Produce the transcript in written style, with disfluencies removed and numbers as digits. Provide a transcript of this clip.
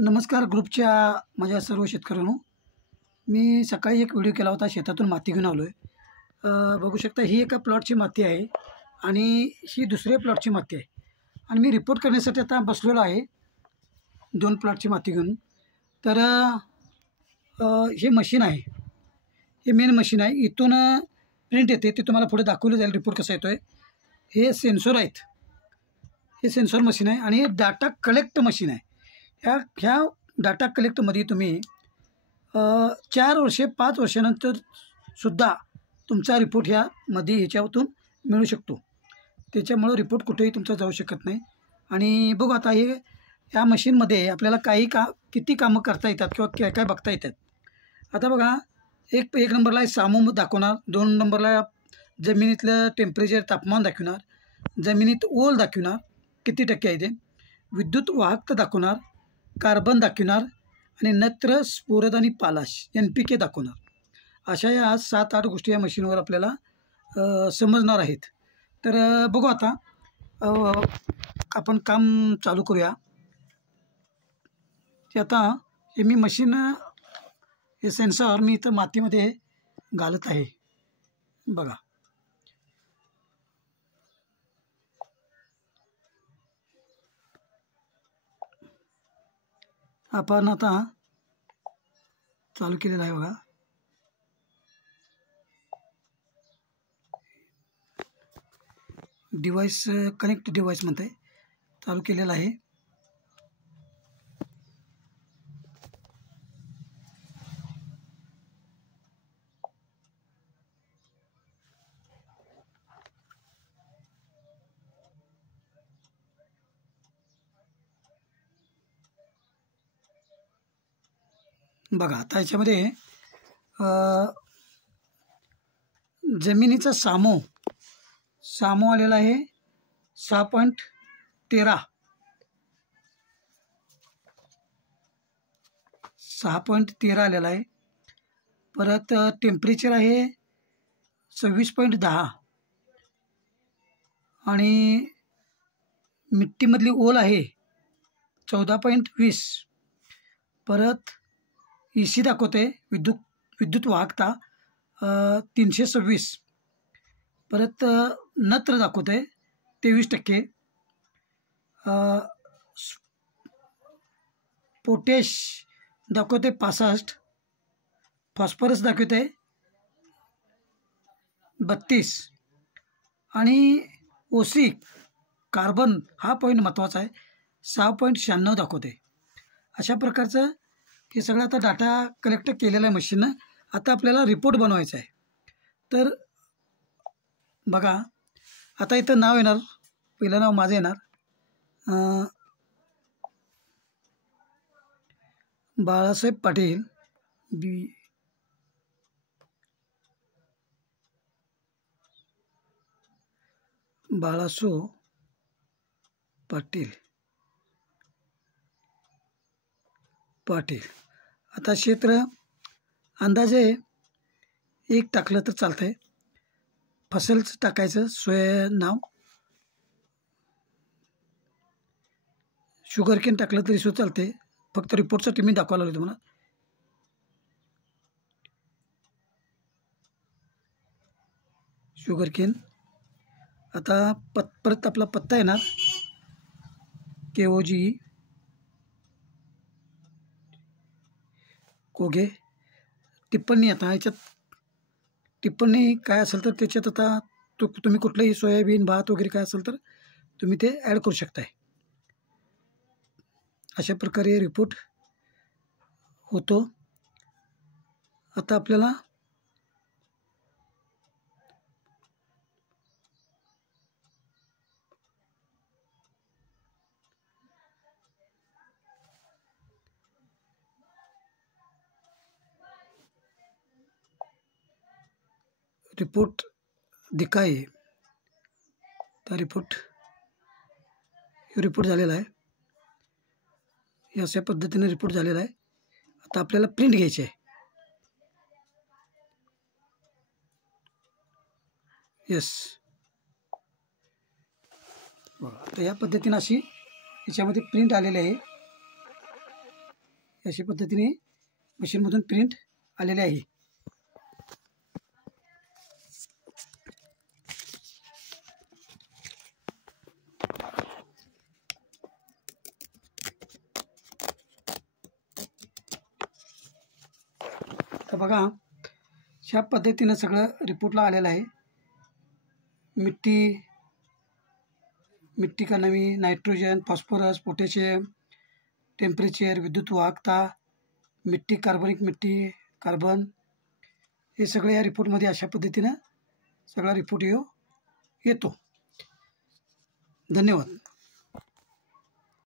नमस्कार ग्रुपच्या माझ्या सर्व शेतकऱ्यांनो. मी सकाळी एक व्हिडिओ केला होता, शेतातून माती घेऊन आलो आहे. बघू शकता ही एका प्लॉटची माती आहे आणि ही दुसऱ्या प्लॉटची माती आहे. आणि मी रिपोर्ट करण्यासाठी आता बसलेलो आहे 2 प्लॉटची माती घेऊन. तर हे मशीन आहे, हे मेन मशीन आहे. इथून प्रिंट येते, ते तुम्हाला पुढे दाखवलं जाईल रिपोर्ट कसा येतो आहे. हे सेन्सर आहेत, हे सेन्सर मशीन आहे आणि हे डाटा कलेक्ट मशीन आहे. ह्या डाटा कलेक्टमध्ये तुम्ही 4 वर्षे 5 वर्षानंतर सुद्धा तुमचा रिपोर्ट ह्याच्यातून मिळू शकतो. त्याच्यामुळं रिपोर्ट कुठेही तुमचा जाऊ शकत नाही. आणि बघू आता ह्या मशीनमध्ये आपल्याला किती कामं करता येतात किंवा काय काय बघता येतात. आता बघा, एक नंबरला सामू दाखवणार, 2 नंबरला जमिनीतलं टेम्परेचर तापमान दाखवणार, जमिनीत ओल दाखवणार किती टक्के आहे ते, विद्युत वाहकता दाखवणार, कार्बन दाखवणार आणि नत्र, स्फुरद आणि पालाश NPK दाखवणार. अशा या 7-8 गोष्टी या मशीनवर आपल्याला समजणार आहेत. तर बघू आता आपण काम चालू करूया. ते आता हे मी मशीन, हे सेन्सर मी इथं मातीमध्ये घालत आहे. बघा, आपण आता चालू केलेलं आहे. बघा, डिव्हाइस कनेक्ट डिव्हाइस म्हणते, चालू केलेलं आहे. बघा, आता याच्यामध्ये जमिनीचा सामो आलेला आहे 6.13 आलेला आहे. परत टेम्परेचर आहे 26.10 आणि मिट्टीमधली ओल आहे 14.20. परत EC दाखवते, विद्युत वाहकता 326. परत नत्र दाखवते 23%. पोटॅश दाखवते 65. फॉस्फरस दाखवते 32 आणि OC कार्बन हा पॉईंट महत्त्वाचा आहे 6.96 दाखवते. अशा प्रकारचं हे सगळं आता डाटा कलेक्ट केलेलं आहे मशीननं. आता आपल्याला रिपोर्ट बनवायचा आहे. तर बघा, आता इथं नाव येणार, पहिलं नाव माझं येणार, बाळासाहेब पाटील बाळासो पाटील. आता क्षेत्र अंदाजे 1 टाकलं तर चालतं आहे. फसलचं टाकायचं, नाव, शुगर केन टाकलं तरी सुद्धा चालते. फक्त रिपोर्टसाठी मी दाखवायला लागलो तुम्हाला. Sugar cane. आता परत आपला पत्ता येणार KOG कोगे. टिप्पणी, आता ह्याच्यात टिप्पणी काय असेल तर त्याच्यात आता तुम्ही कुठलंही सोयाबीन, भात वगैरे काय असेल तर तुम्ही ते ॲड करू शकताय. अशा प्रकारे रिपोर्ट होतो. आता आपल्याला रिपोर्ट दिखाई, तर रिपोर्ट झालेला आहे. अशा पद्धतीने रिपोर्ट झालेला आहे. आता आपल्याला प्रिंट घ्यायची आहे. येस, बघा, आता या पद्धतीने अशी याच्यामध्ये प्रिंट आलेली आहे. अशा पद्धतीने मशीनमधून प्रिंट आलेले आहे. तर बघा, ह्या पद्धतीनं सगळं रिपोर्टला आलेलं आहे. मिट्टी का नमी, नाइट्रोजन, फॉस्फरस, पोटॅशियम, टेम्परेचर, विद्युत वाहकता, मिट्टी, कार्बनिक मिट्टी, कार्बन, हे सगळे या रिपोर्टमध्ये अशा पद्धतीनं सगळा रिपोर्ट येतो. धन्यवाद.